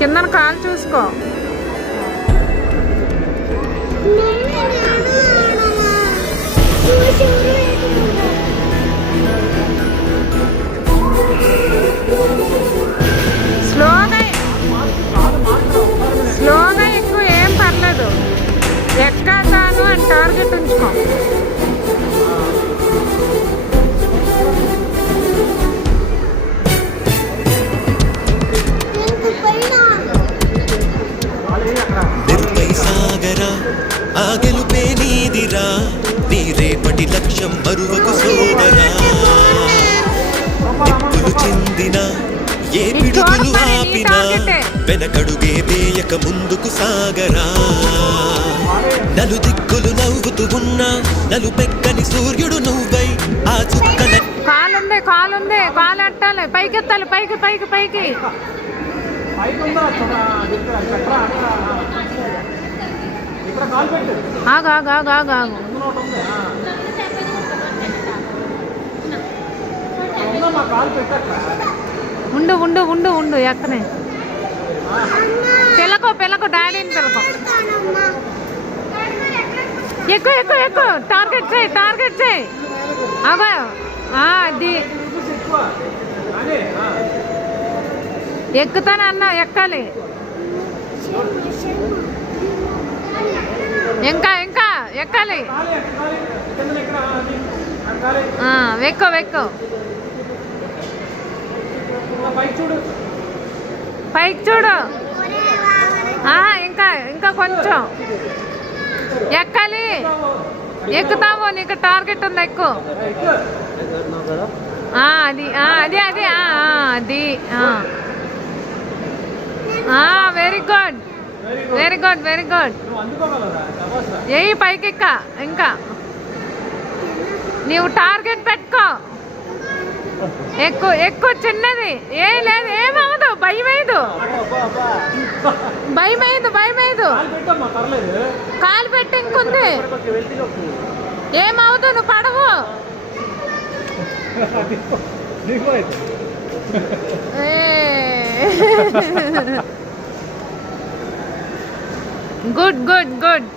కిందన కాలు చూసుకో. స్లోగా ఎక్కువ ఏం పర్లేదు. ఎక్కాను అని టార్గెట్ ఉంచుకో. ఆ గెలుపే నీదిరా, నీ రేపటి లక్ష్యం మరువకు సోదరా. నిప్పులు చెందిన ఏ పిడుగులు ఆపినా వెనకడుగే వేయక ముందుకు సాగరా. నలుదిక్కులు నవ్వుతూ ఉన్నా నలుపెక్కని సూర్యుడు నువ్వై ఆ చుక్కల. కాలుంది కాలుంది, కాలు అట్టాలి, పైకెత్తాలి, పైకి పైకి పైకి. ఆగు ఆగు ఆగు ఆగు ఆగు. ఉండు ఉండు ఉండు ఉండు, ఎక్కనే పిల్లకో పిల్లకో, డాడీని పిల్లకో. ఎక్కువ ఎక్కువ ఎక్కువ, టార్గెట్ చేయి టార్గెట్ చేయి. అబ్బా అది ఎక్కుతానన్నా, ఎక్కాలి. ఇంకా ఇంకా ఎక్కాలి. వెక్కో వెక్కో, పైకి చూడు. ఇంకా ఇంకా కొంచెం ఎక్కాలి. ఎక్కుతావు, నీకు టార్గెట్ ఉంది, ఎక్కువ. అది అది అది అది. Very good very good very good. ఏయి పైకి ఇంకా నీవు టార్గెట్ పెట్టుకో. ఎక్కువ ఎక్కువ, చిన్నది ఏ లేదు, ఏమవదు, భయమేదు భయమేదు భయమేదు. కాలు పెట్టి ఇంకుంది, ఏమవదు, నువ్వు పడవు. Good good good.